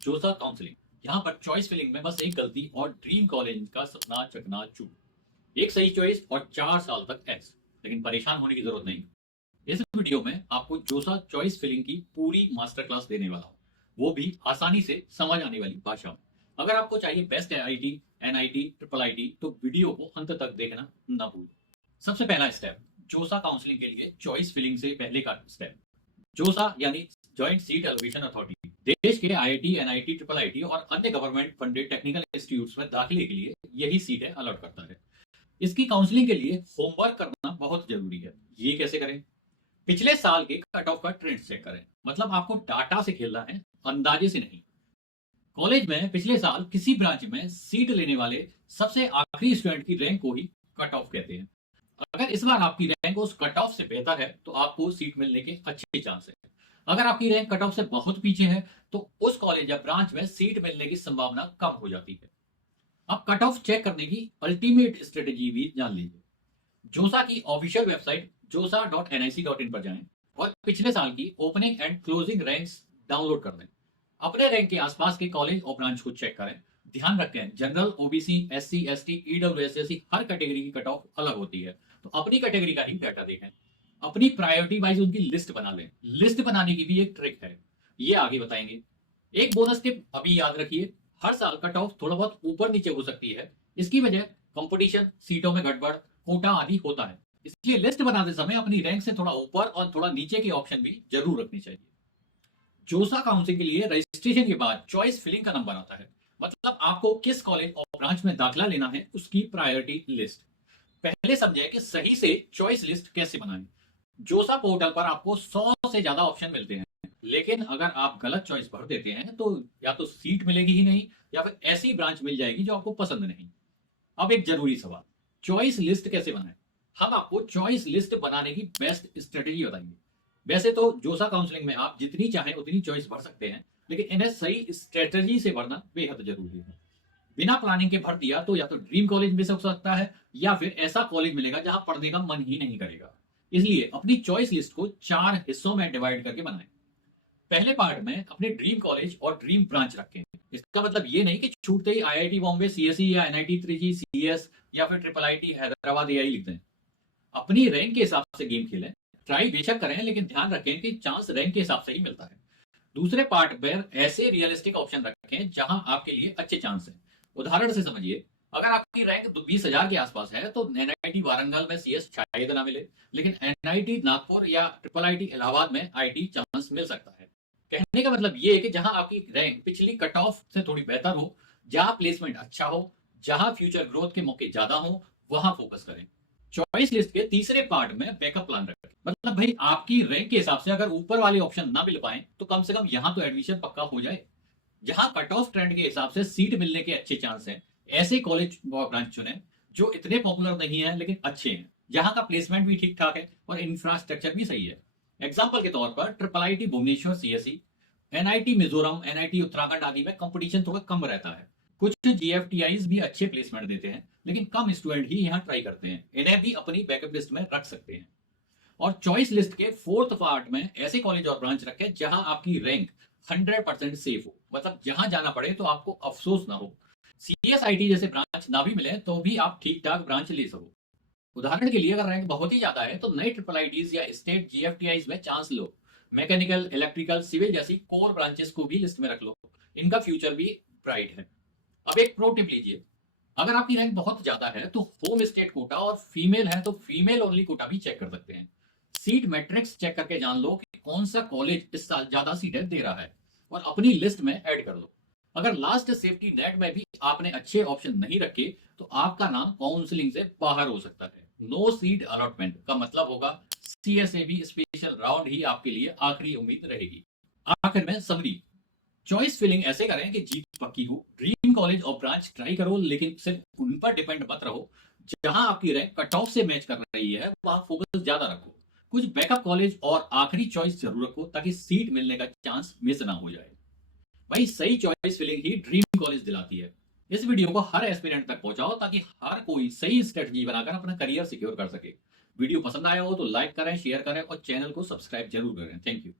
जोसा काउंसलिंग। यहाँ पर चॉइस फिलिंग में बस एक गलती और ड्रीम कॉलेज का सपना चकनाचूर। एक सही चॉइस और 4 साल तक एक्स। लेकिन परेशान होने की जरूरत नहीं। इस वीडियो में आपको जोसा चॉइस फिलिंग की पूरी मास्टर क्लास देने वाला हूँ, वो भी आसानी से समझ आने वाली भाषा में। अगर आपको चाहिए best IIT, NIT, triple IT, तो वीडियो को अंत तक देखना ना भूलें। सबसे पहला स्टेप, जोसा काउंसलिंग के लिए चॉइस फिलिंग से पहले का स्टेप। जोसा यानी जॉइंट सीट एलोकेशन अथॉरिटी देश के आईआईटी, एनआईटी, ट्रिपल आईटी और अन्य गवर्नमेंट फंडेड टेक्निकल इंस्टीट्यूट्स में दाखिले के लिए यही सीटें अलॉट करता है। इसकी काउंसलिंग के लिए होमवर्क करना बहुत जरूरी है। ये कैसे करें? पिछले साल के कट ऑफ का ट्रेंड चेक करें। मतलब आपको डाटा से खेलना है, अंदाजे से नहीं। कॉलेज में पिछले साल किसी ब्रांच में सीट लेने वाले सबसे आखिरी स्टूडेंट की रैंक को ही कट ऑफ कहते हैं। अगर इस बार आपकी रैंक उस कट ऑफ से बेहतर है तो आपको सीट मिलने के अच्छे चांस है। अगर आपकी रैंक कट ऑफ से बहुत पीछे है तो उस कॉलेज या ब्रांच में सीट मिलने की संभावना कम हो जाती है। अब कट ऑफ चेक करने की अल्टीमेट स्ट्रेटेजी भी जान लीजिए। जोसा की ऑफिशियल वेबसाइट josa.nic.in पर जाएं और पिछले साल की opening and closing ranks download कर लें। अपने रैंक के आसपास के कॉलेज और ब्रांच को चेक करें। ध्यान रखें, general, OBC, SC, ST, EWS जैसी हर कैटेगरी की कट ऑफ अलग होती है, तो अपनी कैटेगरी का ही डाटा देखें। अपनी प्रायोरिटी वाइज उनकी लिस्ट बना लें। लिस्ट बनाने की भी एक ट्रिक है, ये आगे बताएंगे। एक बोनस टिप अभी याद रखिए, हर साल कट ऑफ थोड़ा बहुत ऊपर नीचे हो सकती है। इसकी वजह कंपटीशन, सीटों में गड़बड़, कोटा आदि होता है। इसलिए लिस्ट बनाते समय अपनी रैंक से थोड़ा ऊपर और थोड़ा नीचे के ऑप्शन भी जरूर रखने चाहिए। जोसा काउंसिलिंग के लिए रजिस्ट्रेशन के बाद चॉइस फिलिंग का नंबर आता है। मतलब आपको किस कॉलेज और ब्रांच में दाखिला लेना है उसकी प्रायोरिटी लिस्ट। पहले समझें कि सही से चॉइस लिस्ट कैसे बनाएं। जोसा पोर्टल पर आपको 100 से ज्यादा ऑप्शन मिलते हैं, लेकिन अगर आप गलत चॉइस भर देते हैं तो या तो सीट मिलेगी ही नहीं या फिर ऐसी ब्रांच मिल जाएगी जो आपको पसंद नहीं। अब एक जरूरी सवाल, चॉइस लिस्ट कैसे बनाएं? हम आपको चॉइस लिस्ट बनाने की बेस्ट स्ट्रेटेजी बताएंगे। वैसे तो जोसा काउंसलिंग में आप जितनी चाहें उतनी चॉइस भर सकते हैं, लेकिन इन्हें सही स्ट्रेटेजी से भरना बेहद जरूरी है। बिना प्लानिंग के भर दिया तो या तो ड्रीम कॉलेज मिस हो सकता है या फिर ऐसा कॉलेज मिलेगा जहां पढ़ने का मन ही नहीं करेगा। इसलिए अपनी चॉइस लिस्ट को 4 हिस्सों में डिवाइड करके बनाएं। पहले पार्ट में अपने ड्रीम कॉलेज और ड्रीम ब्रांच रखें। इसका मतलब ये नहीं कि छूटते ही आईआईटी बॉम्बे, सीएसई या एनआईटी त्रिची, सीएस या फिर ट्रिपल आईटी हैदराबाद एआई लिख दें। अपनी रैंक के हिसाब से गेम खेलें। ट्राई बेशक करें, लेकिन ध्यान रखें कि चांस रैंक के हिसाब से ही मिलता है। दूसरे पार्ट पर ऐसे रियलिस्टिक ऑप्शन रखें जहां आपके लिए अच्छे चांस हैं। उदाहरण से समझिए, अगर आपकी रैंक 20,000 के आसपास है तो एनआईटी वारंगल में सीएस शायद ना मिले, लेकिन एनआईटी नागपुर या ट्रिपल आईटी इलाहाबाद में आईटी चांस मिल सकता है। कहने का मतलब ये है कि जहां आपकी रैंक पिछली कट ऑफ से थोड़ी बेहतर हो, जहां प्लेसमेंट अच्छा हो, जहां फ्यूचर ग्रोथ के मौके ज्यादा हो, वहां फोकस करें। चॉइस लिस्ट के तीसरे पार्ट में बैकअप प्लान रखें। मतलब भाई आपकी रैंक के हिसाब से अगर ऊपर वाले ऑप्शन ना मिल पाए तो कम से कम यहां तो एडमिशन पक्का हो जाए। जहां कट ऑफ ट्रेंड के हिसाब से सीट मिलने के अच्छे चांस हैं, ऐसे कॉलेज व ब्रांच चुनें जो इतने पॉपुलर नहीं है लेकिन अच्छे हैं, जहां का प्लेसमेंट भी ठीक ठाक है और इंफ्रास्ट्रक्चर भी सही है। एग्जाम्पल के तौर पर triple IT Bhubaneswar, CSE, NIT Mizoram, NIT Uttarakhand आदि में कंपटीशन थोड़ा कम रहता है। कुछ जीएफटीआईज भी अच्छे प्लेसमेंट देते हैं, लेकिन कम स्टूडेंट ही यहाँ ट्राई करते हैं। इन्हें भी अपनी बैकअप लिस्ट में रख सकते हैं। और चॉइस लिस्ट के फोर्थ पार्ट में ऐसे कॉलेज और ब्रांच रखें जहां आपकी रैंक 100% सेफ हो। मतलब जहां जाना पड़े तो आपको अफसोस ना हो। सीएसआईटी जैसे ब्रांच ना भी मिले तो भी आप ठीक ठाक ब्रांच ले सको। उदाहरण के लिए अगर रैंक बहुत ही ज्यादा है तो नए ट्रिपल आईटीज या स्टेट जीएफटीआईज में चांस लो। मैकेनिकल, इलेक्ट्रिकल, सिविल जैसी कोर ब्रांचेस को भी लिस्ट में रख लो, इनका फ्यूचर भी ब्राइट है। अब एक प्रो टिप लीजिए, अगर आपकी रैंक बहुत ज्यादा है तो होम स्टेट कोटा और फीमेल है तो फीमेल ओनली कोटा भी चेक कर सकते हैं। सीट मैट्रिक्स चेक करके जान लो कि कौन सा कॉलेज इस साल ज्यादा सीटें दे रहा है और अपनी लिस्ट में ऐड कर लो। अगर लास्ट सेफ्टी नेट में भी आपने अच्छे ऑप्शन नहीं रखे तो आपका नाम काउंसलिंग से बाहर हो सकता है। नो सीट अलॉटमेंट का मतलब होगा सीएसएबी स्पेशल राउंड ही आपके लिए आखिरी उम्मीद रहेगी। आखिर में समरी, चॉइस फिलिंग ऐसे करें कि जीत पक्की हो। ड्रीम कॉलेज और ब्रांच ट्राई करो, लेकिन सिर्फ उन पर डिपेंड मत रहो। जहां आपकी रैंक कट ऑफ से मैच कर रही है वहां फोकस ज्यादा रखो। कुछ बैकअप कॉलेज और आखिरी चॉइस जरूर रखो ताकि सीट मिलने का चांस मिस ना हो जाए। भाई सही चॉइस फिलिंग ही ड्रीम कॉलेज दिलाती है। इस वीडियो को हर एस्पिरेंट तक पहुंचाओ ताकि हर कोई सही स्ट्रेटजी बनाकर अपना करियर सिक्योर कर सके। वीडियो पसंद आया हो तो लाइक करें, शेयर करें और चैनल को सब्सक्राइब जरूर करें। Thank you.